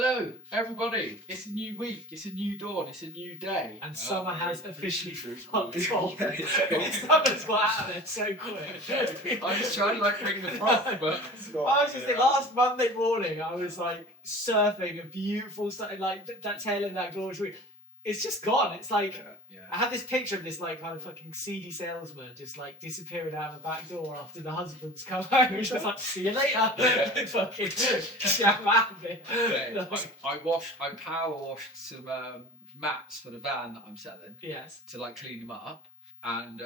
Hello, everybody. It's a new week. It's a new dawn. It's a new day. And summer has officially fucked off. Summer's got out of there so quick. I was trying to bring the froth, but I was just thinking, last Monday morning, I was surfing a beautiful, that tail end of that glorious week. It's just gone. It's I had this picture of this kind of fucking seedy salesman just disappearing out the back door after the husband's come home. He's just like, see you later. Fucking jam out of it. Yeah, I power washed some mats for the van that I'm selling. Yes. To clean them up, and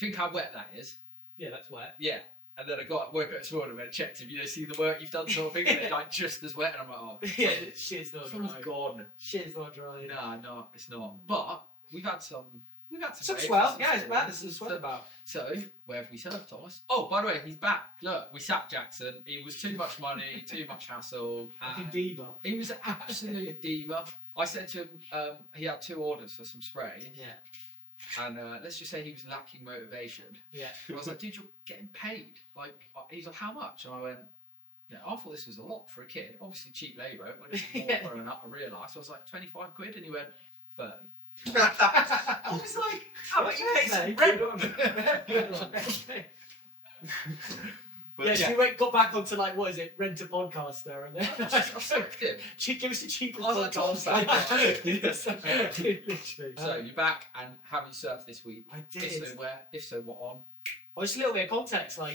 think how wet that is. Yeah, that's wet. Yeah. And then I got work at this morning and checked him, see the work you've done sort of thing, and it's just as wet, and I'm like, oh. Yeah, shit's not dry. Someone's gone. Shit's not dry. No, it's not. But we've had some swell. Yeah, it's bad. This is swell about. So, where have we surfed, Thomas? Oh, by the way, he's back. Look, we sacked Jackson. He was too much money, too much hassle. Fucking diva. He was an absolute diva. I said to him, he had 2 orders for some spray. Yeah. And let's just say he was lacking motivation. Yeah. I was like, dude, you're getting paid. He's like, how much? And I went, I thought this was a lot for a kid. Obviously cheap labour. When it's more for an up, I realised. So I was like, 25 quid. And he went, 30. I was like, how about you pay some rent on it? Yeah, we got back onto what is it, Rent a Podcaster, and then give us the cheapest podcast. Literally. So you're back, and have you surfed this week? I did. If so, where? If so, what on? Well, just a little bit of context, I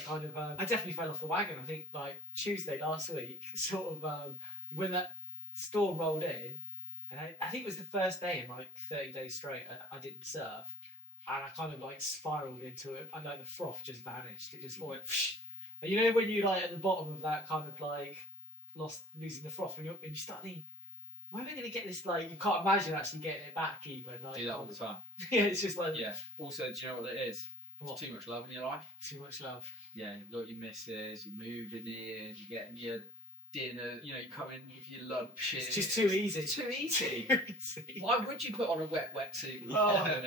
definitely fell off the wagon. I think Tuesday last week, when that storm rolled in, and I think it was the first day in 30 days straight I didn't surf, and I kind of spiraled into it, and the froth just vanished. It just went. And when you at the bottom of that kind of losing the froth, and you start thinking, why am I going to get this? You can't imagine actually getting it back even. Do that all the time. Yeah, it's just yeah. Also, do you know what it is? What? Too much love in your life. Too much love. Yeah, you've got your missus, you're moving in, you're getting your dinner, you come in with your lunch. It's just too easy. It's too easy. Why would you put on a wet wetsuit? Oh.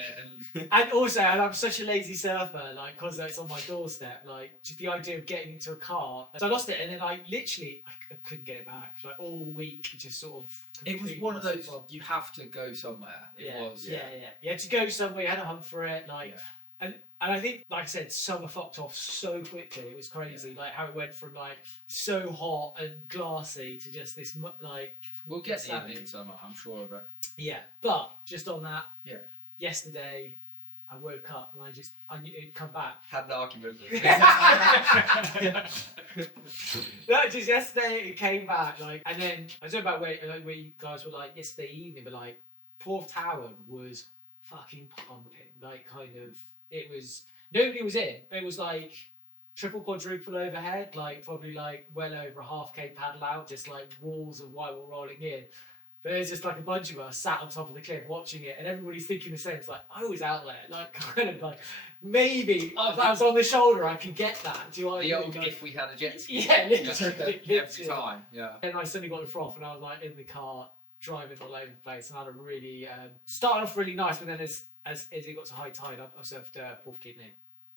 And also, I'm such a lazy surfer, because it's on my doorstep, just the idea of getting into a car. So I lost it, and then I couldn't get it back. All week, just sort of. It was one of those, you have to go somewhere. It was. Yeah. You had to go somewhere, you had to hunt for it, And I think, I said, summer fucked off so quickly. It was crazy, how it went from so hot and glassy to just this We'll get to it in summer, I'm sure of it. Yeah, but just on that. Yeah. Yesterday, I woke up and I knew it'd come back. Had an argument. No, just yesterday it came back and then I don't know about where you guys were yesterday evening, but Porth Tower was fucking pumping, it was, nobody was in. It was triple, quadruple overhead, probably well over a half K paddle out, just walls of white wall rolling in. But there's just a bunch of us sat on top of the cliff watching it, and everybody's thinking the same. It's I was out there, maybe if I was on the shoulder, I could get that. Do you know what I mean? If we had a jet ski. Yeah, literally. Every time, yeah. And I suddenly got the froth, and I was in the car, driving all over the place, and I had a really, started off really nice, but then as it got to high tide, I surfed Porth Kidney,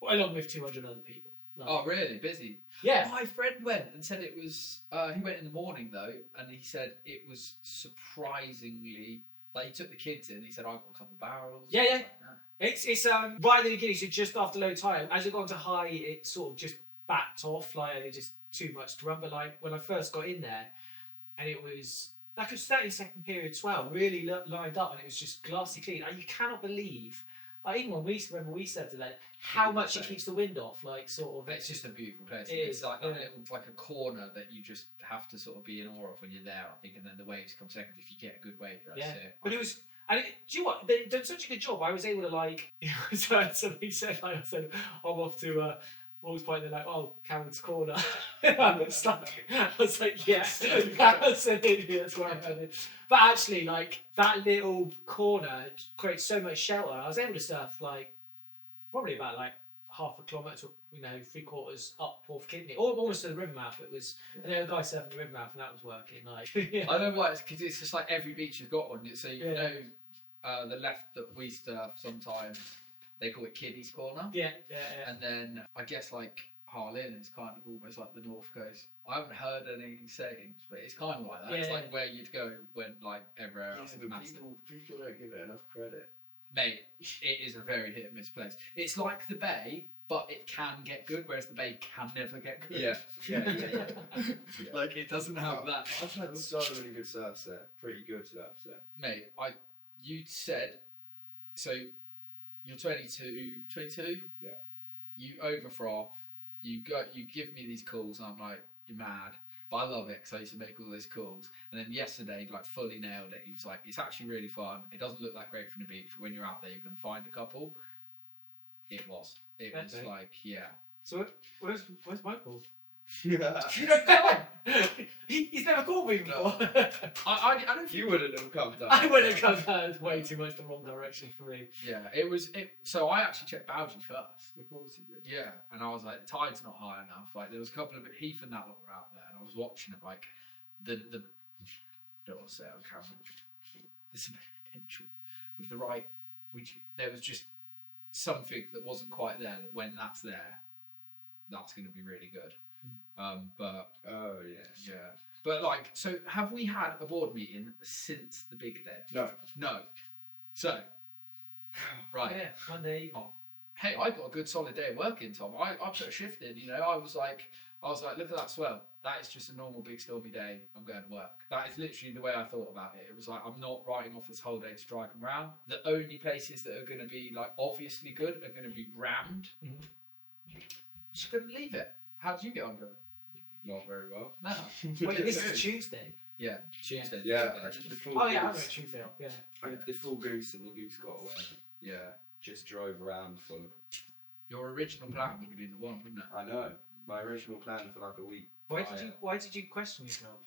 along with 200 other people. Oh, really? Busy? Yeah. My friend went and said it was, he went in the morning though, and he said it was surprisingly, he took the kids in, he said, I got a couple of barrels. Yeah. It's right at the beginning, so just after low tide. As it got to high, it sort of just backed off, it just too much to run. But when I first got in there, and it was a 30-second period swell, really lined up, and it was just glassy clean. You cannot believe, even when we said to that, how much it keeps the wind off. It's just a beautiful place. It's a corner that you just have to sort of be in awe of when you're there, I think, and then the waves come second. If you get a good wave, that's it. But it was. And do you know what? They've done such a good job. I was able to somebody said I said I'm off to Walls Point. They're oh, Cameron's Corner. I was yes, that's an idiot. That's where I'm headed. But actually, that little corner creates so much shelter. I was able to surf probably about half a kilometre to 3/4 up Porth Kidney, or almost to the river mouth. It was, and there was a guy surfing the river mouth, and that was working. I don't know why, because it's just every beach has got one. So the left that we surf sometimes, they call it Kidney's Corner. Yeah. And then I guess Harlin is kind of almost like the North Coast. I haven't heard any sayings, but it's kind of like that. It's like where you'd go when like everywhere else is massive. People don't give it enough credit. Mate, it is a very hit and miss place. It's like the Bay, but it can get good, whereas the Bay can never get good. Yeah. Like it doesn't have that. I've had so many good surfs there. Pretty good surfs there. Mate, you said, so you're 22. Yeah. You overfroth. You give me these calls, and I'm like, you're mad. But I love it because I used to make all those calls. And then yesterday, like, fully nailed it. He was like, it's actually really fun. It doesn't look that great from the beach, but when you're out there, you're going to find a couple. It was like, yeah. So where's Michael? Yeah. You don't know him. He's never called me before. I don't. You wouldn't have come down. I wouldn't have come down. It's way too much the wrong direction for me. Yeah, it was. So I actually checked Bougie first. Of course you did. Yeah, and I was like, the tide's not high enough. Like there was a couple of Heath and that lot were out there, and I was watching it. Like the don't want to say it on camera. There's some potential with the right. There was just something that wasn't quite there. That when that's there, that's going to be really good. But oh yeah. But like, so have we had a board meeting since the big day? No. So, right. Yeah, Monday evening. Hey, I got a good solid day of working, Tom. I put a shift in. You know, I was like, look at that swell. That is just a normal big stormy day. I'm going to work. That is literally the way I thought about it. It was like, I'm not writing off this whole day to driving around. The only places that are going to be like obviously good are going to be rammed. Just going to leave it. How did you get on, going? Not very well. No. Wait, this is Tuesday. Yeah, Tuesday. Yeah, I did the full Oh yeah, I goose. went Tuesday off. Yeah. I did the full goose and the goose got away. Yeah. Just drove around for. Your original plan would have been the one, wouldn't it? I know. My original plan for like a week. Why did you question yourself?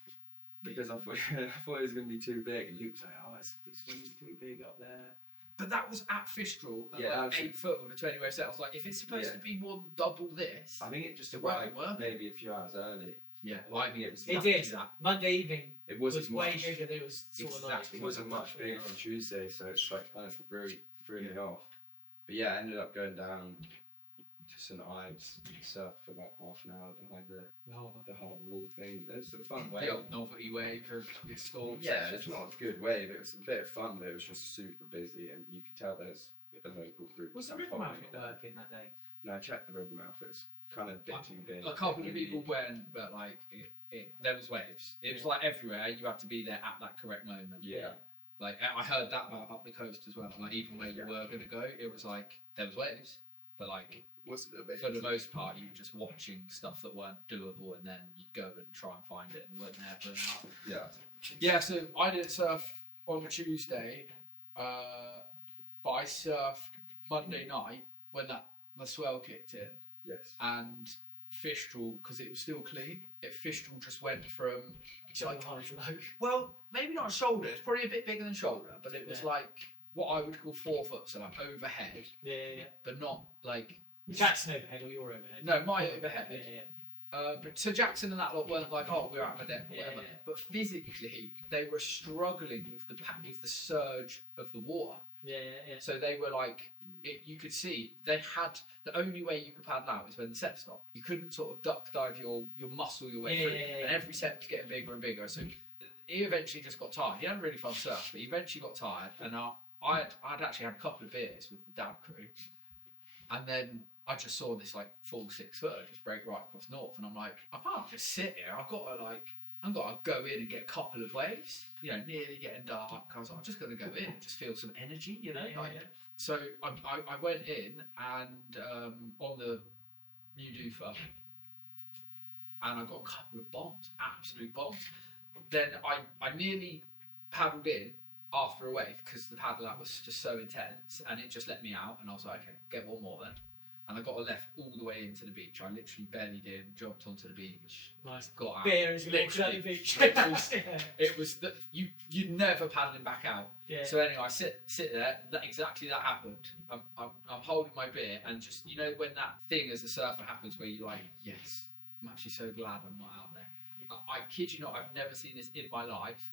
Because I thought it was going to be too big, and Luke's like, "Oh, it's going to be too big up there." But that was at Fistral, at Yeah, like 8 foot with a 20 wave set. I was like, if it's supposed to be more than double this, I think it just It won't arrived work. maybe a few hours early. yeah, Well, I think it was. It exactly did. that. Monday evening It was wasn't way much. bigger than it was sort of Exactly. It wasn't much bigger on Tuesday, so it's like kind of threw me off. But yeah, I ended up going down to St Ives, surfed for about half an hour behind the whole wall thing. It's a fun wave. The old novelty wave of your school. Yeah, it's not a good wave. It was a bit of fun, but it was just super busy, and you could tell there's a local group. Was the that river following market it. working that day? No, I checked the river mouth. It's kind of a bit too big. A couple of people went, but like there was waves. It was like everywhere. You had to be there at that correct moment. Yeah. Like I heard that about up the coast as well. Like even where you were gonna go, it was like there was waves, but like Wasn't a bit. for the most part, you were just watching stuff that weren't doable, and then you'd go and try and find it, and you weren't there for enough. Yeah. Yeah, so I didn't surf on a Tuesday, but I surfed Monday night when the swell kicked in, Yes. and Fistral, because it was still clean, Fistral just went from Like high to low. well, maybe not shoulder, it's probably a bit bigger than shoulder, but it was Yeah. like what I would call 4 foot, so like overhead, Yeah. but not like Jackson overhead or your overhead? no, my overhead. Yeah. But so Jackson and that lot weren't like, oh, we're out of my depth or Yeah, whatever. yeah. But physically, they were struggling with the surge of the water. Yeah. So they were like, you could see they had the only way you could paddle out is when the set stopped. You couldn't sort of duck dive your muscle your way through, Yeah. and every set was getting bigger and bigger. So he eventually just got tired. He had a really fun surf, but he eventually got tired, and I'd actually had a couple of beers with the dad crew, and then I just saw this like full 6 foot just break right across north, and I'm like, I can't just sit here. I've got to go in and get a couple of waves. You know, nearly getting dark. I was like, I'm just going to go in and just feel some energy. You know. Yeah. So I went in and on the new Doofer, and I got a couple of bombs, absolute bombs. Then I nearly paddled in after a wave because the paddle out was just so intense, and it just let me out, and I was like, okay, get one more then. And I got a left all the way into the beach. I literally bellied in, jumped onto the beach, Nice. got out. Beer as you walk Literally. down the beach. It was that you never paddling back out. Yeah. So anyway, I sit there. Exactly that happened. I'm holding my beer, and just when that thing as a surfer happens, where you're like, yes, I'm actually so glad I'm not out there. I kid you not, I've never seen this in my life.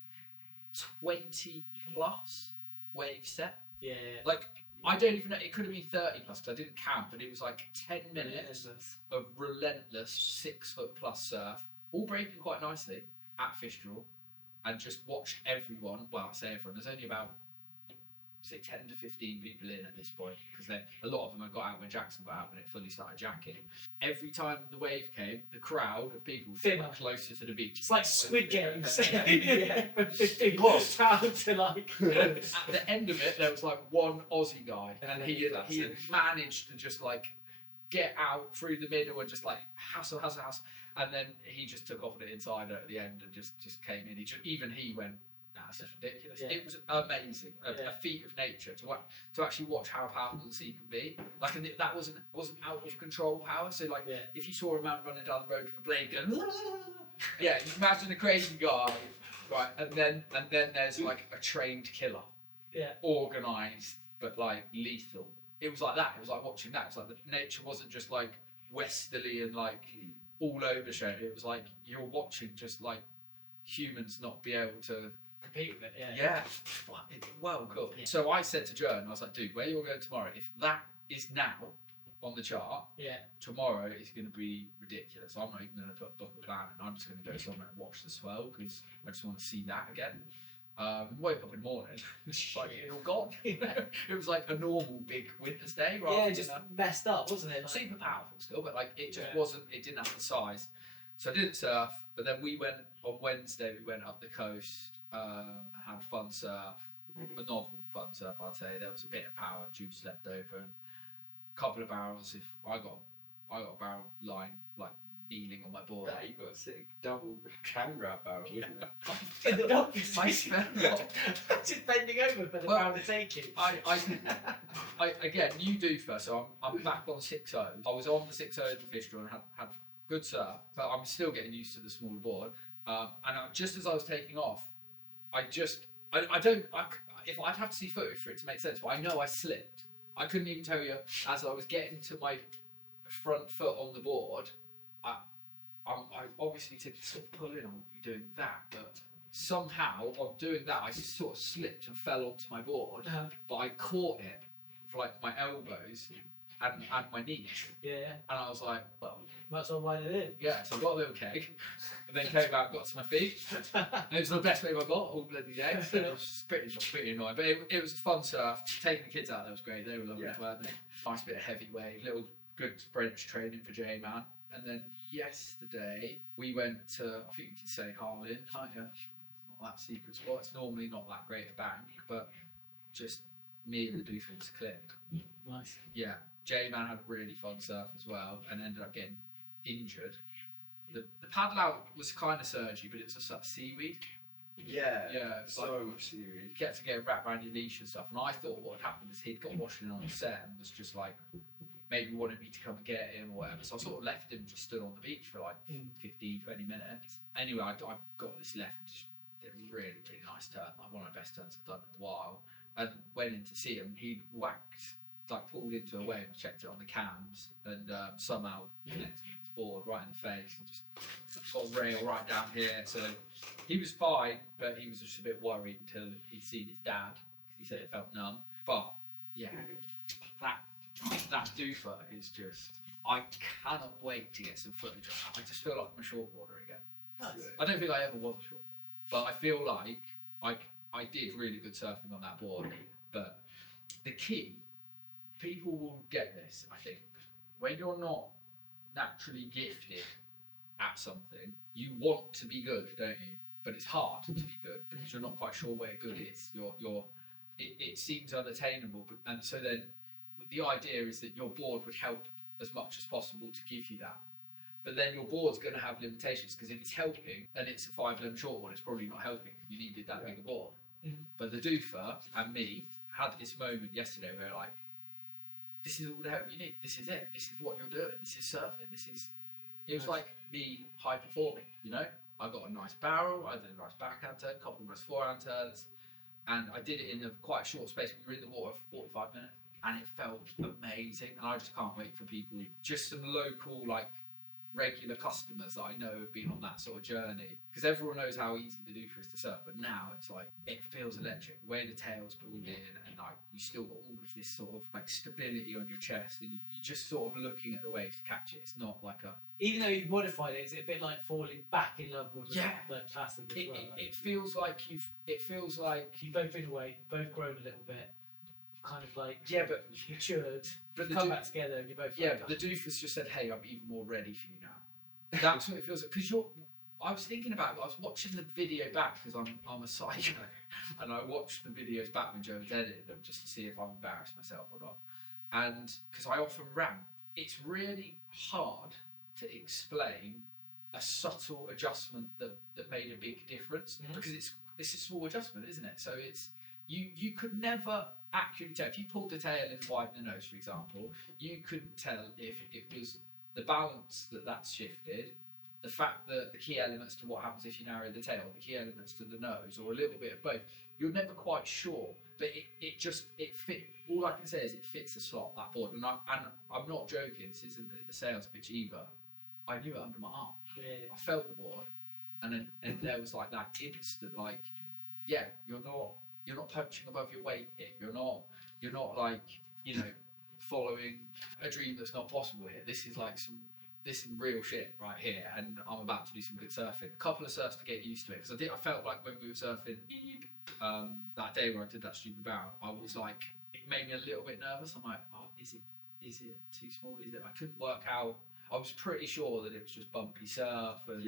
20 plus wave set. Yeah. Like I don't even know, it could have been 30 plus because I didn't count, but it was like 10 minutes of relentless 6 foot plus surf, all breaking quite nicely at Fistral, and just watched everyone. Well, I say everyone, there's only about say 10 to 15 people in at this point, because a lot of them had got out when Jackson got out when it fully started jacking. Every time the wave came, the crowd of people got closer to the beach. It's like Squid Games. Yeah. From 15 down to like. At the end of it, there was like one Aussie guy, and he had managed to just like get out through the middle and just like hassle, and then he just took off on the inside at the end and just came in. Even he went, nah, that's just ridiculous. Yeah. It was amazing, a feat of nature to actually watch how powerful the sea can be. Like, and that wasn't out of control power. So like, if you saw a man running down the road with a blade going, yeah, you imagine a crazy guy, right? And then there's like a trained killer, organised but like lethal. It was like that. It was like watching that. It's like the nature wasn't just like westerly and like all over show. It was like you're watching just like humans not be able to compete with it. Yeah. Well, cool. Yeah. So I said to Joe, I was like, dude, where you're going tomorrow? If that is now on the chart, tomorrow is going to be ridiculous. I'm not even going to book a plan, and I'm just going to go somewhere and watch the swell because I just want to see that again. Woke up in the morning, it's like it all gone. It was like a normal big winter's day, right? Yeah, just messed up, wasn't it? Like, super powerful still, but like it just wasn't. It didn't have the size. So I didn't surf. But then we went on Wednesday. We went up the coast and had a fun surf, a novel fun surf. I'd say there was a bit of power juice left over, and a couple of barrels. If I got a barrel line like kneeling on my board. You got a sick double can grab barrel, wasn't in the doctor's My spell. just bending over for the barrel to take you. I again, new Doofer, so I'm back on 6.0. I was on the 6.0 in Fistral and had good surf, but I'm still getting used to the smaller board. Just as I was taking off, if I'd have to see footage for it to make sense, but I know I slipped. I couldn't even tell you as I was getting to my front foot on the board. I obviously to sort of pull in, I would be doing that, but somehow on doing that, I sort of slipped and fell onto my board, but I caught it with like my elbows and my knees. Yeah. And I was like, well, that's all right in. yeah, so I got a little keg, and then came out, got to my feet. And it was the best wave I got all bloody day. So it was pretty annoying, but it was a fun surf. Taking the kids out there was great. They were loving it, weren't they? Nice bit of heavy wave, little good French training for J-Man. And then yesterday we went to, I think you can say Harlin, can't you? Not that secret spot. It's normally not that great a bank, but just me and the Doofers clicked. Nice. Yeah. J-Man had a really fun surf as well, and ended up getting injured. The paddle out was kind of surgy, but it was just like seaweed. Yeah. Yeah. It's So like, much seaweed. you get to get wrapped around your leash and stuff. And I thought what had happened is he'd got washing on set and was just like, maybe wanted me to come and get him or whatever. So I sort of left him, just stood on the beach for like 15, 20 minutes. Anyway, I got this left and just did a really nice turn, like one of the best turns I've done in a while. And went in to see him, he'd whacked, like pulled into a wave, I checked it on the cams, and somehow connected with his board right in the face and just got a rail right down here. So he was fine, but he was just a bit worried until he'd seen his dad, because he said it felt numb. But yeah, that Doofer is just, I cannot wait to get some footage of that. I just feel like I'm a shortboarder again. Nice. I don't think I ever was a shortboarder, but I feel like I did really good surfing on that board. But the key, people will get this, I think, when you're not naturally gifted at something, you want to be good, don't you? But it's hard to be good because you're not quite sure where good is. It seems unattainable, and so then the idea is that your board would help as much as possible to give you that. But then your board's going to have limitations, because if it's helping and it's a 5'11" shortboard, it's probably not helping. You needed that bigger board. But the Doofer and me had this moment yesterday where like, this is all the help you need. This is it. This is what you're doing. This is surfing. It was like me high performing, you know? I got a nice barrel, I did a nice backhand turn, a couple of nice forehand turns, and I did it in quite a short space. We were in the water for 45 minutes, and it felt amazing. And I just can't wait for people, just some local like regular customers that I know have been on that sort of journey, because everyone knows how easy the Doofer is to surf, but now it's like it feels electric. The way the tail's pulled in, and like you still got all of this sort of like stability on your chest, and you're just sort of looking at the wave to catch it. It's not like a Even though you've modified it, is it a bit like falling back in love with the classic as well? it feels like You've both been away, both grown a little bit, kind of like but matured, but come back together, and you're both but the Doofer's just said, hey, I'm even more ready for you now. That's what it feels like, because I was thinking about it, I was watching the video back because I'm a psycho, and I watched the videos back when Joe edited them just to see if I'm embarrassed myself or not. And because I often rant, it's really hard to explain a subtle adjustment that made a big difference, because it's a small adjustment, isn't it? So it's you could never accurately tell. If you pulled the tail and widened the nose, for example, you couldn't tell if it was the balance that's shifted, the fact that the key elements to what happens if you narrow the tail, the key elements to the nose, or a little bit of both. You're never quite sure, but it fit. All I can say is it fits the slot, that board, and I'm not joking. This isn't a sales pitch either. I knew it under my arm. Yeah. I felt the board, and there was like that instant, like, yeah, you're not punching above your weight here. You're not like, following a dream that's not possible here. This is like some real shit right here, and I'm about to do some good surfing. A couple of surfs to get used to it, because I felt like when we were surfing that day where I did that stupid barrel, I was like, it made me a little bit nervous. I'm like, oh, is it too small? Is it? I couldn't work out. I was pretty sure that it was just bumpy surf. And,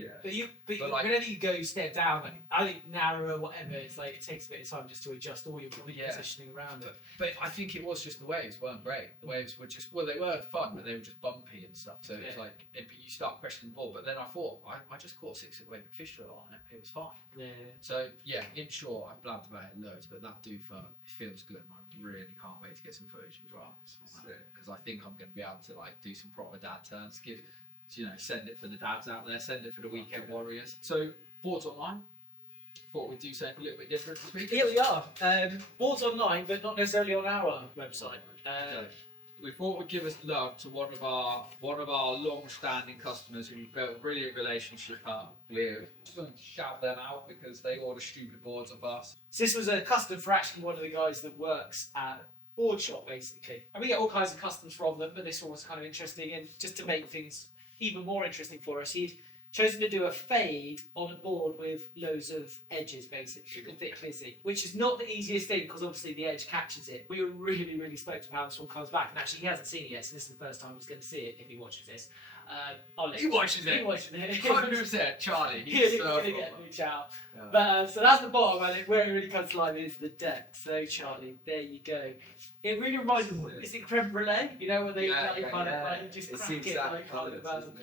But like, whenever you go step down, like, I think narrow or whatever, it's like it takes a bit of time just to adjust all your body positioning around it. But I think it was just the waves weren't great. The waves were just, well, they were fun, but they were just bumpy and stuff. So it's like, you start questioning the ball. But then I thought, I just caught 6-foot wave fish drill on it. It was fine. Yeah. So yeah, in short, I've blabbed about it loads, but that Doofer, it feels good, and I really can't wait to get some footage as well. Because I think I'm going to be able to like do some proper dad turns, send it for the dads out there, send it for the weekend warriors. So boards online. Thought we'd do something a little bit different this week. Here we are. Boards online, but not necessarily on our website. We thought we'd give us love to one of our long-standing customers who we've built a brilliant relationship up with. Just going to shout them out because they order stupid boards of us. So this was a custom for actually one of the guys that works at Board Shop, basically. And we get all kinds of customs from them, but this one was kind of interesting. And just to make things even more interesting for us, he'd chosen to do a fade on a board with loads of edges, basically, the thick Lizzie, which is not the easiest thing because obviously the edge catches it. We were really, really stoked with how this one comes back, and actually he hasn't seen it yet, so this is the first time he's going to see it if he watches this. He watches it. 100%, Charlie. He's going to get a big shout. Yeah. But so that's the bottom, and where it really comes to life is the deck. So Charlie, there you go. It really reminds me of, is it creme brulee? You know, when they just crack it like kind of.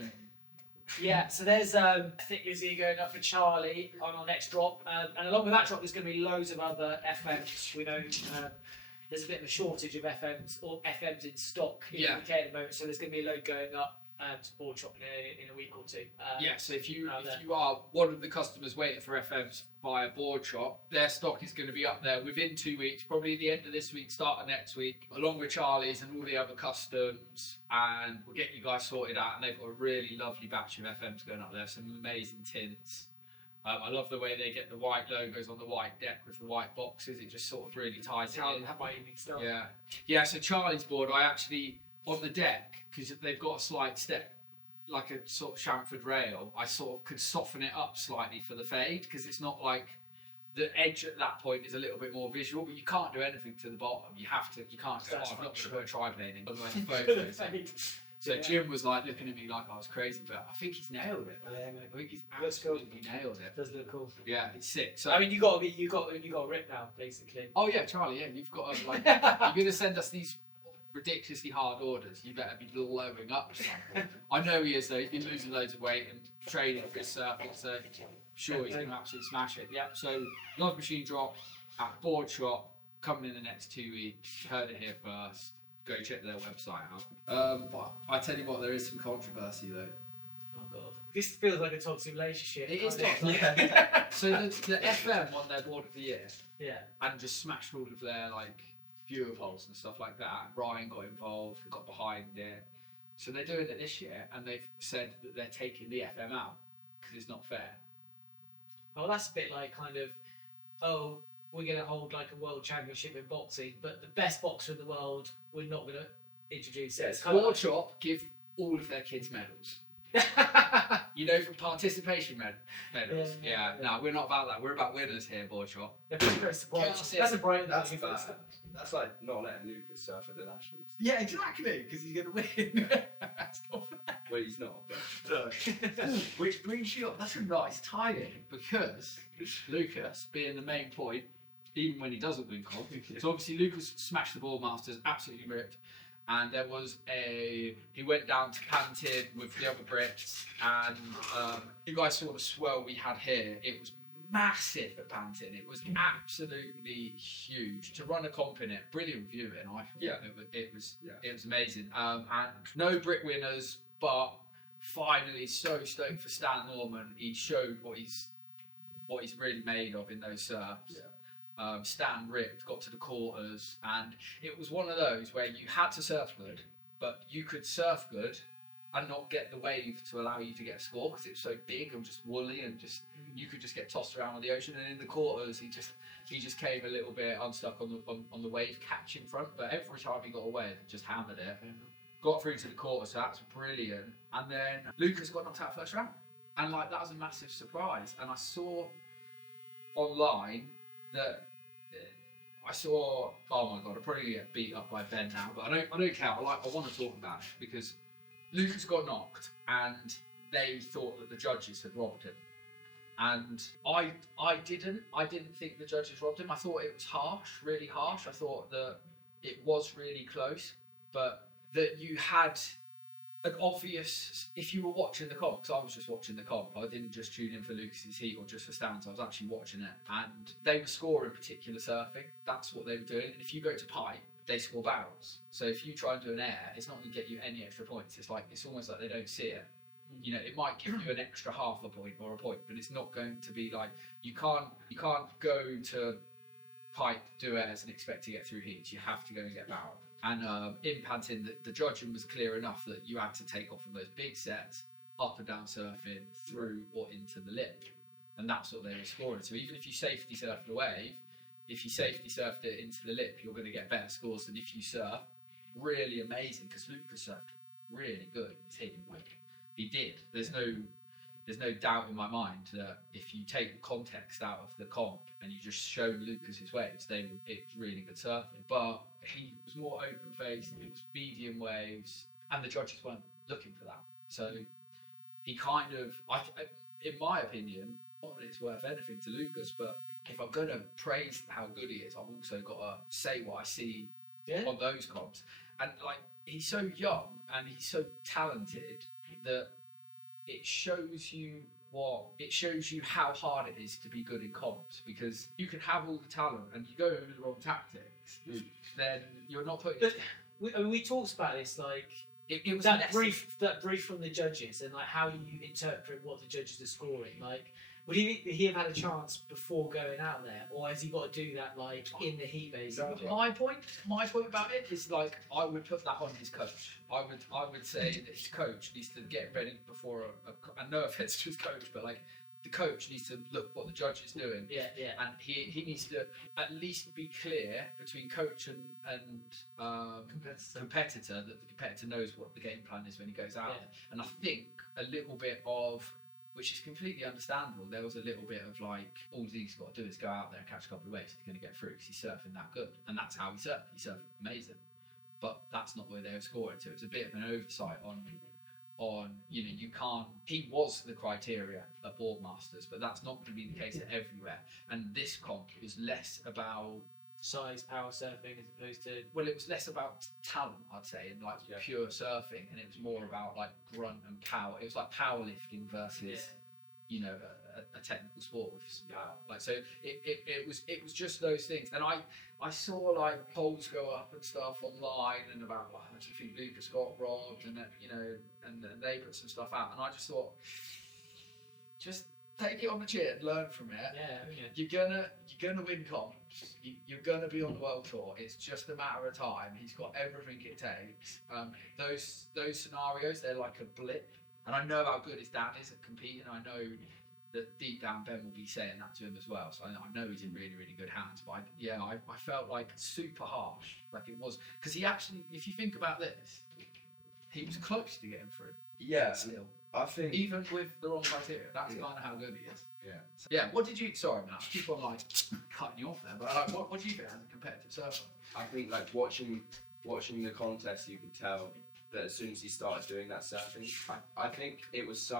Yeah, so there's a thick Lizzie going up for Charlie on our next drop, and along with that drop there's going to be loads of other FMs. We know there's a bit of a shortage of FMs in stock in the UK at the moment, so there's going to be a load going up to Board Shop in a week or two. So if you are one of the customers waiting for FMs via Board Shop, their stock is going to be up there within 2 weeks, probably the end of this week, start of next week, along with Charlie's and all the other customs, and we'll get you guys sorted out. And they've got a really lovely batch of FMs going up there, some amazing tints. I love the way they get the white logos on the white deck with the white boxes. It just sort of really ties it in. Have my evening stuff. Yeah. So Charlie's board, I actually on the deck, because they've got a slight step, like a sort of chamfered rail, I sort of could soften it up slightly for the fade, because it's not like the edge at that point is a little bit more visual, but you can't do anything to the bottom. You can't go, I'm not going to put a tri-blade in, otherwise the photos. So Jim was like looking at me like I was crazy, but I think he's nailed it. I think he's absolutely nailed it. Does look cool. Yeah, it's sick. So I mean, you got a rip now, basically. Oh yeah, Charlie. Yeah, you've got to, like, you're going to send us these ridiculously hard orders. You better be blowing up. I know he is though. He's been losing loads of weight and training for his surfing, so sure he's going to absolutely smash it. Yeah. So Log Machine drop at Board Shop coming in the next 2 weeks. Heard it here first. Go check their website out. But I tell you what, there is some controversy though. Oh god, this feels like a toxic relationship. It is toxic. So the FM won their Board of the Year. Yeah. And just smashed all of their like viewer polls and stuff like that. Ryan got involved, got behind it. So they're doing it this year, and they've said that they're taking the FM out because it's not fair. Oh, that's a bit like kind of, oh, we're going to hold like a world championship in boxing, but the best boxer in the world, we're not going to introduce it. Board Shop give all of their kids medals. You know, for participation medals. Yeah. No, we're not about that. We're about winners here, Board Shop. That's a bright. That's bad. That's like not letting Lucas surf at the Nationals. Yeah, exactly, because he's going to win. That's not fair. Well, he's not. But... Which brings you up. That's a nice tie-in, because Lucas, being the main point, even when he doesn't win comp, so obviously Lucas smashed the Board Masters, absolutely ripped. And there was he went down to Pantin with the other Brits, and you guys saw the swell we had here. It was massive at Pantin. It was absolutely huge to run a comp in it. Brilliant viewing, I thought. Yeah. It was amazing. And no Brit winners, but finally so stoked for Stan Norman. He showed what he's really made of in those surfs. Yeah. Stan ripped, got to the quarters, and it was one of those where you had to surf good, but you could surf good and not get the wave to allow you to get a score because it's so big and just woolly, and just you could just get tossed around with the ocean. And in the quarters, he just came a little bit unstuck on the wave catch in front, but every time he got a wave, he just hammered it. Got through to the quarters, so that's brilliant. And then Lucas got knocked out first round, and like that was a massive surprise. And I saw online that oh my god, I'll probably get beat up by Ben now, but I don't care. I want to talk about it because Lucas got knocked, and they thought that the judges had robbed him, and I didn't think the judges robbed him. I thought it was harsh, really harsh. I thought that it was really close, but that you had an obvious, if you were watching the comp, because I was just watching the comp, I didn't just tune in for Lucas's heat or just for Stan's, I was actually watching it, and they were scoring particular surfing. That's what they were doing. And if you go to pipe, they score barrels. So if you try and do an air, it's not going to get you any extra points. It's almost like they don't see it. You know, it might give you an extra half a point or a point, but it's not going to be like, you can't go to pipe, do airs and expect to get through heats. You have to go and get barrel. And in Pantin, the judging was clear enough that you had to take off of those big sets, up and down surfing, through or into the lip. And that's what they were scoring. So even if you safety surfed the wave, if you safety surfed it into the lip, you're going to get better scores than if you surf. Really amazing, because Lucas surfed really good in his hitting. He did. There's no doubt in my mind that if you take the context out of the comp and you just show Lucas's waves, it's really good surfing. But he was more open faced, it was medium waves, and the judges weren't looking for that. So he kind of, in my opinion, not that it's worth anything to Lucas, but if I'm going to praise how good he is, I've also got to say what I see on those comps. And like, he's so young and he's so talented that it shows you how hard it is to be good in comps, because you can have all the talent and you go with the wrong tactics, then you're not putting. But we talked about this, like it was that brief from the judges, and like how you interpret what the judges are scoring. Like, would he have had a chance before going out there, or has he got to do that like in the heat basically? My point about it is, like, I would put that on his coach. I would say that his coach needs to get ready before and no offense to his coach, but like the coach needs to look what the judge is doing. Yeah. And he needs to at least be clear between coach and competitor, that the competitor knows what the game plan is when he goes out. Yeah. And I think a little bit of, which is completely understandable, there was a little bit of like, all he's got to do is go out there and catch a couple of waves, he's going to get through because he's surfing that good. And that's how he surfed. He surfed amazing. But that's not where they were scoring to. It was a bit of an oversight on you can't, he was the criteria at Board Masters, but that's not going to be the case everywhere. And this comp was less about size, power surfing, as opposed to, well, it was less about talent, I'd say, and like pure surfing, and it was more about like grunt and power. It was like powerlifting versus you know, a technical sport with some power. Like, so it was just those things. And I saw like polls go up and stuff online and about, well, do you think Lucas got robbed, and you know, and they put some stuff out, and I just thought, just take it on the chin, learn from it. Yeah. You're gonna win comps. You're gonna be on the world tour. It's just a matter of time. He's got everything it takes. Those scenarios, they're like a blip. And I know how good his dad is at competing. I know that deep down Ben will be saying that to him as well. So I know he's in really, really good hands. But I felt like super harsh. Like it was, because he actually, if you think about this, he was close to getting through. Yeah. Still. I think Even with the wrong criteria, that's kind of how good he is. Yeah. So, yeah. What did you? Sorry, man. I keep on like cutting you off there. But like, what do you think as a competitive surfer? I think like watching the contest, you could tell that as soon as he started doing that surfing, I think it was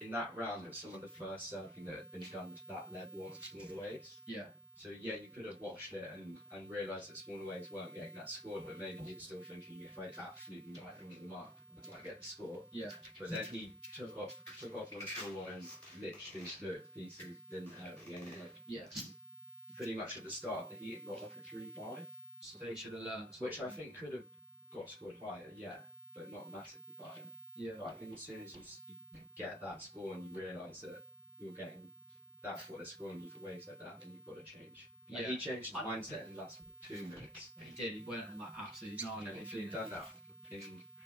in that round, it was some of the first surfing that had been done to that level on smaller waves. Yeah. So yeah, you could have watched it and realised that smaller waves weren't getting that score, but maybe he was still thinking, if I absolutely like them up, I might get the score. Yeah. But then he took off on a small one and literally flew it to pieces, didn't hurt again. Yeah. Pretty much at the start of the heat, got like a 3.5. So they should have learned. Which I think could have got scored higher, yeah, but not massively higher. Yeah. But I think as soon as you get that score and you realise that that's what they're scoring you for waves like that, then you've got to change. Like he changed his mindset in the last 2 minutes. He did. He went on that absolutely gnarly. And if he'd done that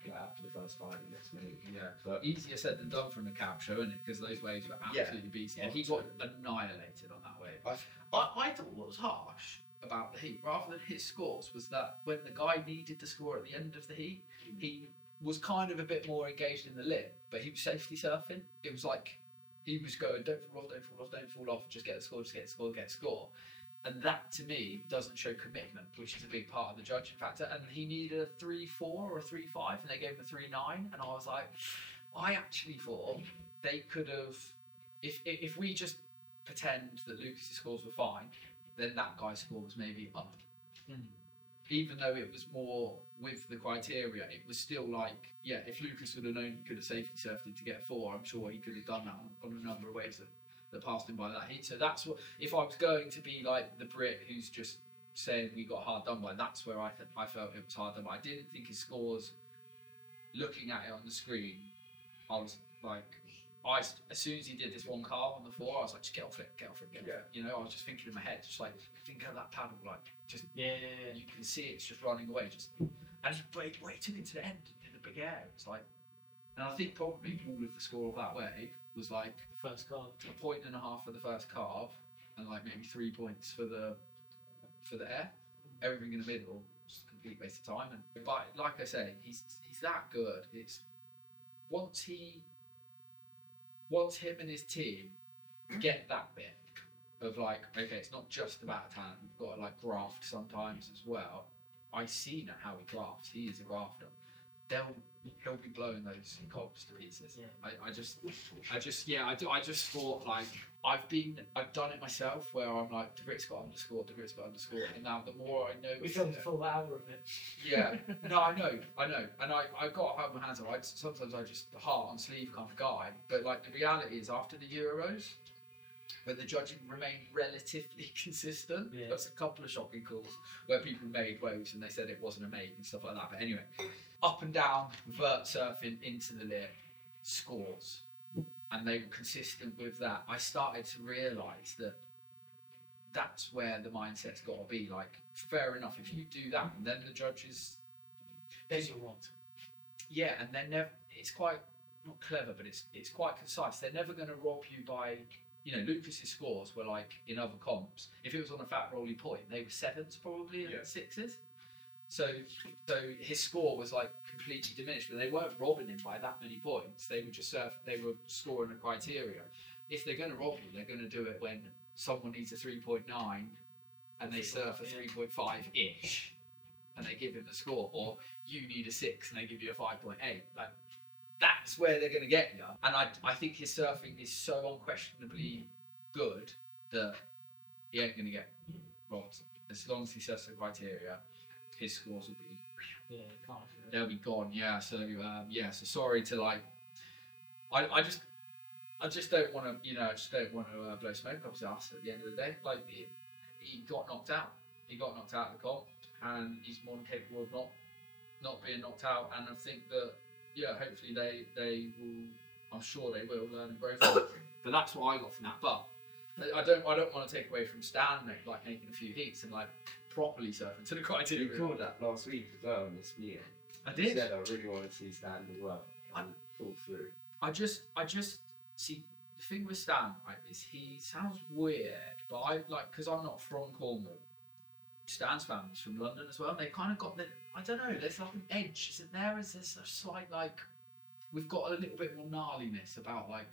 after the first 5 minutes, maybe. Yeah. But Easier said than done from the cap show, isn't it? Because those waves were absolutely beastly. And he got annihilated on that wave. I thought what was harsh about the heat, rather than his scores, was that when the guy needed to score at the end of the heat, he was kind of a bit more engaged in the lip, but he was safety surfing. It was like he was going, don't fall off, don't fall off, don't fall off, just get the score, just get the score, get a score. And that to me doesn't show commitment, which is a big part of the judging factor. And he needed a 3.4 or a 3.5, and they gave him a 3.9. And I was like, I actually thought they could have, if we just pretend that Lucas's scores were fine, then that guy's score was maybe up. Even though it was more with the criteria, it was still like, yeah, if Lucas would have known he could have safety surfed it to get a 4, I'm sure he could have done that on a number of waves that passed him by that heat. So that's what, if I was going to be like the Brit who's just saying we got hard done by, that's where I felt it was hard done by. I didn't think his scores, looking at it on the screen, I was like, as soon as he did this one carve on the 4, I was like, just get off it, get off it, get off it. You know, I was just thinking in my head, just like, think of that paddle, like, just, yeah. You can see it's just running away, and he took it to the end, did the big air. It's like, and I think probably all of the score of that wave was like The first carve. 1.5 points for the first carve, and like maybe 3 points for the air. Everything in the middle, just a complete waste of time. But like I say, he's that good. It's once him and his team get that bit of like, okay, it's not just about talent, we've got to like graft sometimes as well. I see now how he grafts. He is a grafter. He'll be blowing those cogs to pieces. Yeah. I just thought like I've done it myself where I'm like the Brit's got underscore, and now the more I know, We filmed a full hour of it. Yeah, no, I know, and I got to have my hands on. Sometimes I just heart on sleeve kind of guy, but like the reality is after the Euros, when the judging remained relatively consistent, there's a couple of shocking calls where people made waves and they said it wasn't a make and stuff like that. But anyway, up and down, vert surfing into the lip, scores, and they were consistent with that. I started to realise that that's where the mindset's got to be. Like, fair enough, if you do that, and then the judges, then you want. Yeah, and they're never. It's quite not clever, but it's quite concise. They're never going to rob you by. You know, Lucas's scores were like in other comps. If it was on a fat rolly point, they were 7s probably and 6s. So his score was like completely diminished, but they weren't robbing him by that many points. They were just they were scoring a criteria. If they're going to rob you, they're going to do it when someone needs a 3.9 and they surf a 3.5-ish and they give him a score, or you need a 6 and they give you a 5.8. Like, that's where they're going to get you. And I think his surfing is so unquestionably good that he ain't going to get robbed. As long as he surfs the criteria, his scores will be, they'll be gone. Yeah. So so sorry to like, I just don't want to, I just don't want to blow smoke up his ass at the end of the day. Like he got knocked out. He got knocked out of the comp, and he's more than capable of not being knocked out. And I think that. Yeah, hopefully they will I'm sure they will learn and grow from it. But that's what I got from that. But I don't want to take away from Stan like making a few heats and like properly surfing to the criteria. You called that last week as well in this meeting. I You did. said I really want to see Stan as well. And fall through. I just see the thing with Stan, right, is he sounds weird, but I like, because I'm not from Cornwall. Stan's family's from London as well. And they kind of got the, I don't know, there's like an edge, isn't there? Is this a slight like, we've got a little bit more gnarliness about like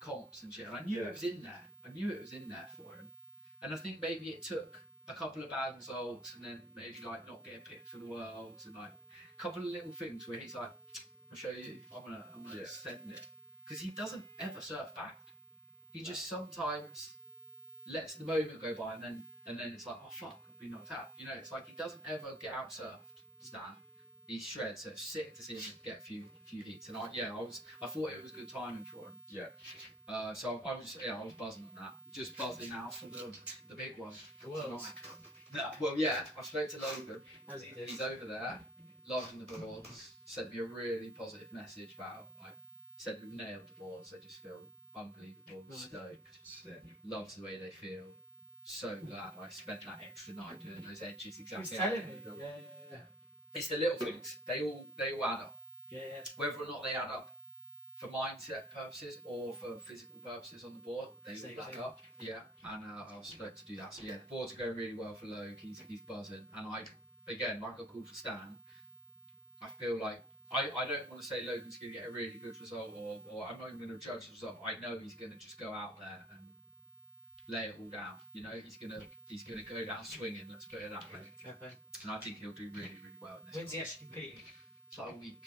comps and shit. And I knew it was in there. I knew it was in there for him. And I think maybe it took a couple of bad results and then maybe like not getting picked for the Worlds and like a couple of little things where he's like, I'll show you, I'm gonna send it. Because he doesn't ever surf back. He just sometimes lets the moment go by and then it's like, oh fuck, I've been knocked out. You know, it's like he doesn't ever get out surfed, Stan. He shreds, so it's sick to see him get a few heats. And I thought it was good timing for him. Yeah. So I was buzzing on that. Just buzzing now for the big one. The Worlds. Well, yeah, I spoke to Logan. How's he doing? He's over there, loving the boards. Sent me a really positive message about like said we've nailed the boards. They just feel unbelievable, stoked. Loves the way they feel. So glad I spent that extra night doing those edges exactly. He was telling me. Yeah. It's the little things. They all add up. Yeah. Whether or not they add up for mindset purposes or for physical purposes on the board, they all back up. Yeah, and I was stoked to do that. So yeah, the boards are going really well for Logue. He's buzzing, and like I got called for Stan. I feel like I don't want to say Logan's going to get a really good result or I'm not even going to judge the result. I know he's going to just go out there and lay it all down. You know, he's going to go down swinging. Let's put it that way. Okay. And I think he'll do really, really well in this. When's he actually competing? It's like a week.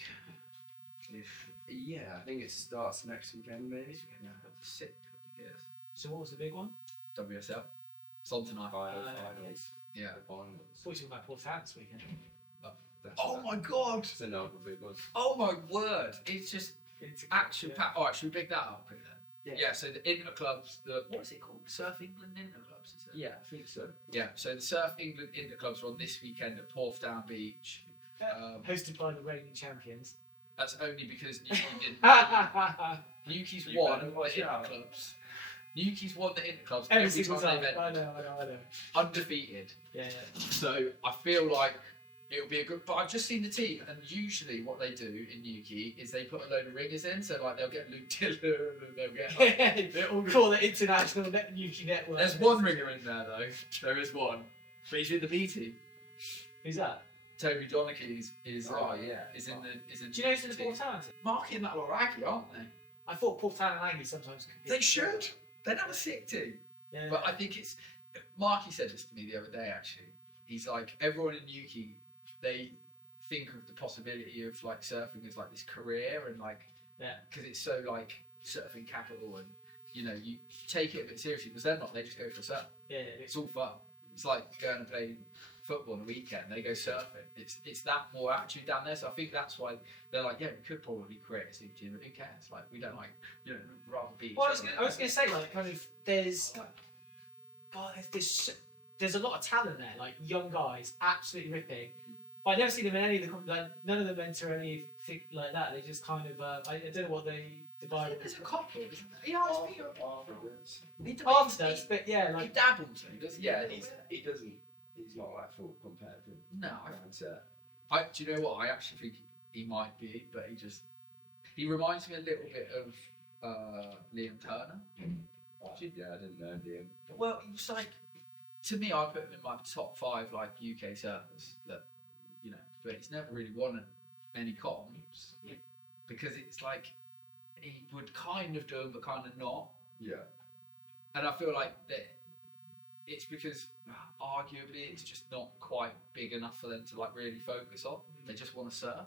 Yeah, I think it starts next weekend maybe. Yeah, the 6th, I think it is. So what was the big one? WSL. It's on tonight. Finals. Yeah. The finals. What are you talking about Port Town this weekend? Oh my god! It's another big one. Oh my word! It's just action packed. Alright, should we big that up quick then? Yeah, so the interclubs, what is it called? Surf England interclubs, is it? Yeah, I think so. Yeah, so the Surf England interclubs are on this weekend at Porthdown Beach. Hosted by the reigning champions. That's only because Newquay's won the interclubs. Newquay's won the interclubs every single time time. they've I know. undefeated. Yeah. So I feel like it'll be a good. But I've just seen the team, and usually what they do in Newquay is they put a load of ringers in. So like they'll get Luke Dillon, and they'll get. Like, they all call it International Newquay Network. There's one ringer in there though. There is one, but he's in the B team. Who's that? Toby Donachie is Is in Do you know who's in the Port Town team? Marky and that lot are Aggie, aren't they? I thought Port Town and Aggie sometimes compete. They should. They're not a sick team. Yeah. But I think it's. Marky said this to me the other day actually. He's like, everyone in Newquay, they think of the possibility of like surfing as like this career and like, because it's so like surfing capital and you know, you take it a bit seriously because they're not, they just go for a surf. Yeah. It's all fun. It's like going and playing football on a weekend, they go surfing. It's that more attitude down there. So I think that's why they're like, yeah, we could probably create a super team, but who cares? Like, we don't like, you know, rather be. Well, I was going to say, like, kind of, there's a lot of talent there, like young guys, absolutely ripping. But I never see them in any of the like, none of them enter anything like that. They just kind of, I don't know what they divide. There's a couple, isn't there? He does, but yeah, like he dabbles, doesn't he? Yeah, he doesn't. He's not like full competitive. No, mindset. do you know what? I actually think he might be, but he reminds me a little bit of Liam Turner. Yeah, I didn't know Liam. Well, he was like, to me, I put him in my top 5 like UK surfers that, you know, but he's never really won any comps because it's like he would kind of do them, but kind of not. Yeah. And I feel like that it's because arguably it's just not quite big enough for them to like really focus on. They just want to surf,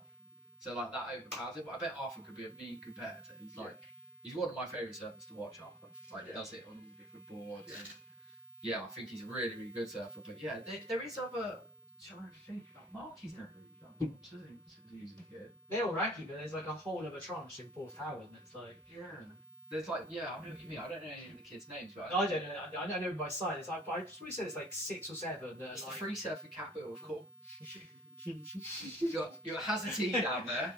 so like that overpowers it. But I bet Arthur could be a mean competitor. He's like, he's one of my favourite surfers to watch. Arthur like does it on all different boards. And yeah, I think he's a really, really good surfer. But yeah, there is other. Trying to think, Marky's never really done much, has he? Since he was a kid. They're all racky, but there's like a whole other tranche in Port Town that's like There's like I know what you mean. I don't know any of the kids' names, but I don't know. I don't know by sight. It's like I probably said it's like 6 or 7. It's like... the free surfing capital of course. You got Hazard down there.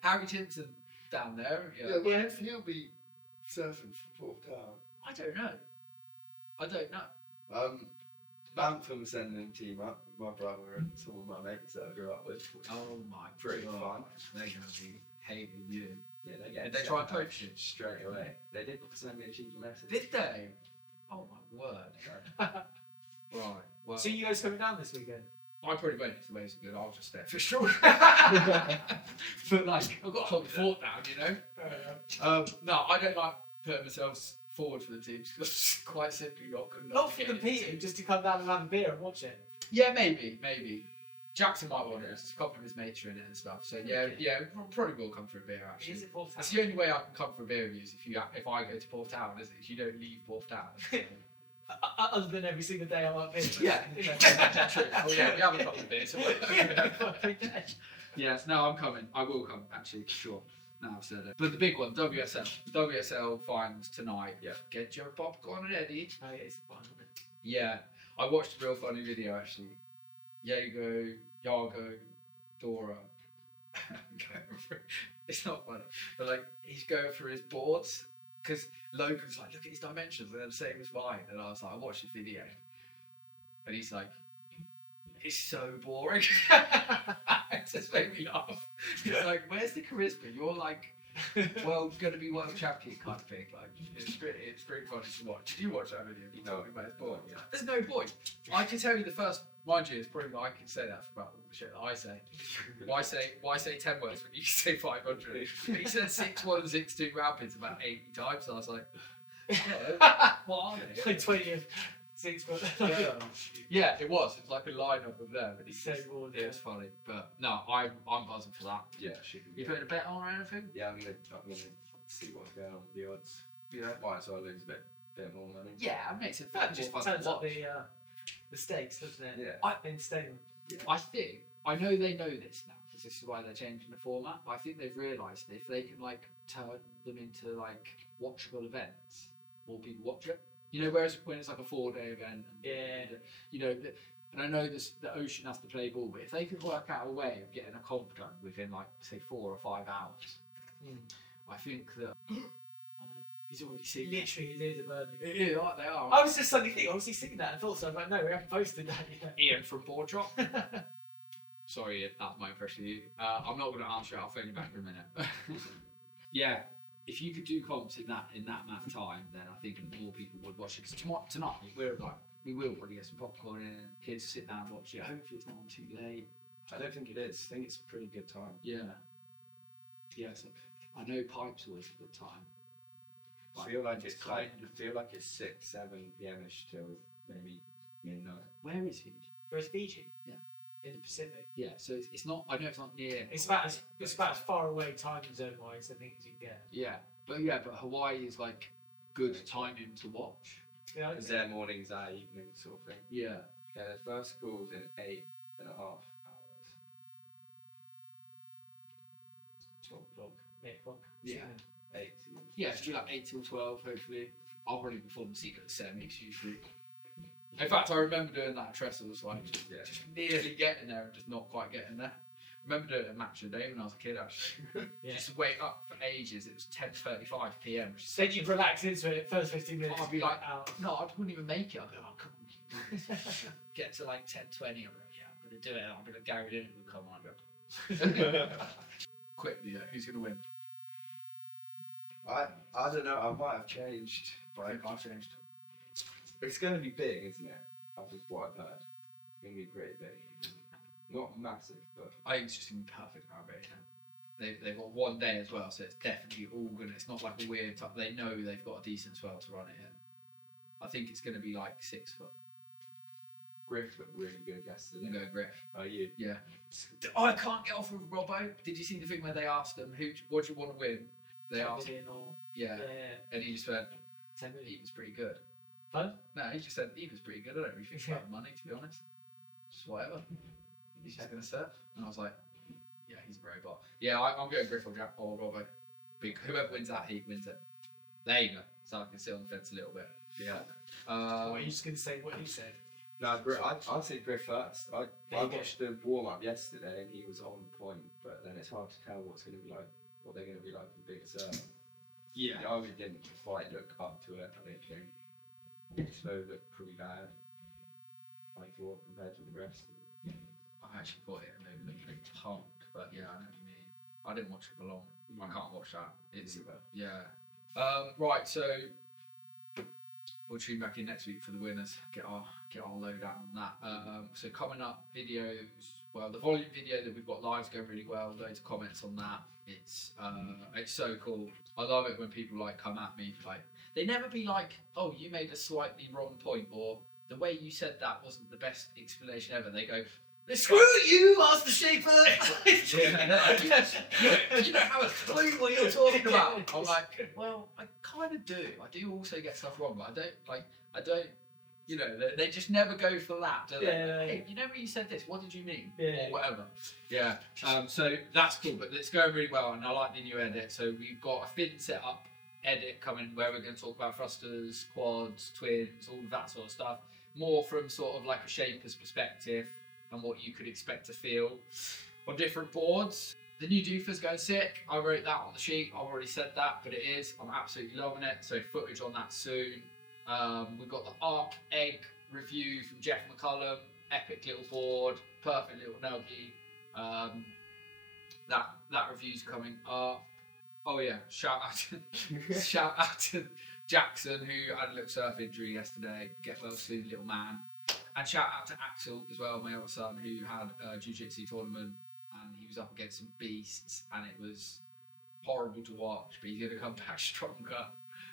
Harry Timpson down there. Yeah, well, he'll be surfing for Port Town. I don't know. Bantam sending a team up with my brother and some of my mates that I grew up with. Oh my Pretty God. fun. They're going to be hating you. Yeah, Did they try and poach you? straight away. They did send me a cheeky message. Did they? Oh my word. Right. Well, So you guys coming down this weekend? I probably won't if the waves are good. I'll just stay for sure. But like, I've got to hold the fort down, you know. Fair enough. No, I don't like putting myself forward for the teams because I'm quite simply not good enough. Not to for get in the competing, team. just to come down and have a beer and watch it. Yeah, maybe. Jackson might want it. There's a couple of his mates are in it and stuff. So yeah, probably will come for a beer actually. Is it Port That's Town? the only way I can come for a beer with you is if I go to Port Town, is it? If you don't leave Port Town. Other than every single day I'm up here. Yeah, true. Oh yeah, we have a couple of beers. So Every day. yes, no, I'm coming. I will come actually, for sure. Now I've said it. But the big one, WSL. WSL finals tonight. Yeah. Get your popcorn ready. Oh, yeah, it's fun, isn't it? Yeah, I watched a real funny video actually. Yago, Dora. It's not funny, but like he's going through his boards because Logan's like, look at his dimensions, and they're the same as mine. And I was like, I watched his video, and he's like, it's so boring. It just made me laugh. He's like, where's the charisma? You're like, well, gonna be world champion kind of thing. Like, it's pretty funny to watch. Did you watch that video? You told me about his board. Yeah. There's no point. I can tell you the first, mind you, it's probably I can say that about all the shit that I say. Why say 10 words when you say 500? He said 6-1 and 6-2 rapids about 80 times. And I was like, what are they? Like 20th, 6 foot. Yeah, it was. It was like a lineup of them. And So bored, it was funny. But no, I'm buzzing for that. Yeah, should be. You putting a bet on or anything? Yeah, I'm gonna see what's going on with the odds. Yeah. Might as well lose a bit more money. Yeah, I mean, it's a That just fun turns to up watch. the stakes, doesn't it? Yeah. In stadium. I think, I know they know this now, because this is why they're changing the format, but I think they've realised that if they can like turn them into like watchable events, more people watch it. You know, whereas when it's like a 4-day event, and, Yeah. you know, and I know this, the Ocean has to play ball, but if they could work out a way of getting a comp done within like, say, 4 or 5 hours, I think that he's already seen it. Literally, his ears are burning. Yeah, like they are. I was just suddenly thinking, obviously singing that and thought so. I'm like, no, we haven't posted that yet. Ian from Board Drop. Sorry, Ian, that's my impression of you. I'm not going to answer it. I'll phone you back in a minute. Yeah, if you could do comps in that amount of time, then I think more people would watch it. Because tonight we will probably get some popcorn in, kids sit down and watch it. Hopefully it's not on too late. I don't think it is. I think it's a pretty good time. Yeah. Yeah. So I know Pipe's always a good time. I feel like it's 6, 7 p.m.ish till maybe midnight. Where is Fiji? Whereas Fiji? Yeah. In the Pacific. Yeah. So it's not. I know it's not near. It's about as far away time zone wise, I think, as you can get. Yeah. But Hawaii is like good timing to watch. Yeah, Because their mornings, our evenings, sort of thing. Yeah. Yeah, their first call's in 8.5 hours. 12 o'clock, 8 o'clock. Yeah. 8. Yeah, it should be like 8 till 12, hopefully. I'll probably be falling asleep at 7-ish usually. In fact, I remember doing that at Trestle, was like just nearly getting there and just not quite getting there. I remember doing it at Match of the Day when I was a kid, actually. Yeah. Just wait up for ages. It was 10:35 p.m. Which is Then you'd relax into it, first 15 minutes. I'd be like, out. no, I wouldn't even make it. I'd be like, oh, come on. Get to like 10:20. I'd be like, yeah, I'm going to do it. I'm going to Gary Lineker will come on. Quickly, who's going to win? I don't know. I might have changed. Right, I've changed. It's going to be big, isn't it? That's just what I've heard. It's going to be pretty big. Not massive, but I think it's just going to be perfect Arabic. They've got 1 day as well, so it's definitely all good. It's not like a weird type. They know they've got a decent swell to run it in. I think it's going to be like 6 foot. Griff looked really good yesterday. I'm going Griff. Are you? Yeah. Oh, I can't get off of Robbo. Did you see the thing where they asked him, what do you want to win? They 10 asked. million or Yeah. And he just went, 10 million. he was pretty good. Fun? No, he just said he was pretty good. I don't really think about money, to be honest. Just whatever. He's just going to surf. And I was like, yeah, he's a robot. Yeah, I'm going Griff or Robbo. Whoever wins that heat wins it. There you go. So I can sit on the fence a little bit. Yeah. Or are you just going to say what he said? No, I'd say Griff first. I watched the warm up yesterday and he was on point, but then it's hard to tell what's going to be like what they're going to be like for bigger surf. Yeah. I really didn't quite look up to it. I don't think. The slow looked pretty bad. I thought compared to the rest. I actually thought it maybe looked pretty pumped, but yeah, I know what you mean. I didn't watch it for long. I can't watch that. It's yeah. Right, so we'll tune back in next week for the winners. Get our lowdown on that. So coming up, videos. Well, the volume video that we've got live's going really well. Loads of comments on that. It's so cool. I love it when people like come at me like they never be like, oh, you made a slightly wrong point, or the way you said that wasn't the best explanation ever. They go, screw you, Master Shaper! You don't have a clue what you're talking about. I'm like, well, I kind of do. I do also get stuff wrong, but I don't, you know, they just never go for that, do they? Yeah. Hey, you know when you said this, what did you mean? Yeah. Or whatever. Yeah. So that's cool, but it's going really well, and I like the new edit. So we've got a fin setup edit coming where we're going to talk about thrusters, quads, twins, all of that sort of stuff. More from sort of like a shaper's perspective and what you could expect to feel on different boards. The new Doofer's going sick. I wrote that on the sheet. I've already said that, but it is. I'm absolutely loving it. So footage on that soon. We've got the Arc Egg review from Jeff McCullum. Epic little board, perfect little nuggy. That review's coming up. Oh yeah, shout out to Jackson, who had a little surf injury yesterday. Get well soon, little man. And shout out to Axel as well, my other son, who had a jiu-jitsu tournament and he was up against some beasts and it was horrible to watch, but he's going to come back stronger.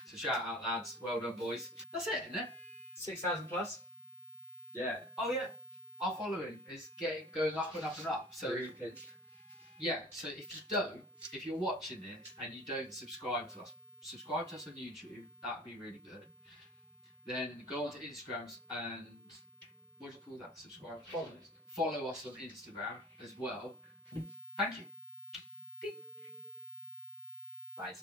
So shout out, lads. Well done, boys. That's it, isn't it? 6,000 plus. Yeah. Oh yeah. Our following is going up and up and up. So yeah, so if you're watching this and you don't subscribe to us on YouTube, that'd be really good. Then go onto Instagram and what do you call that? Subscribe. Follow us on Instagram as well. Thank you. Ding. Bye.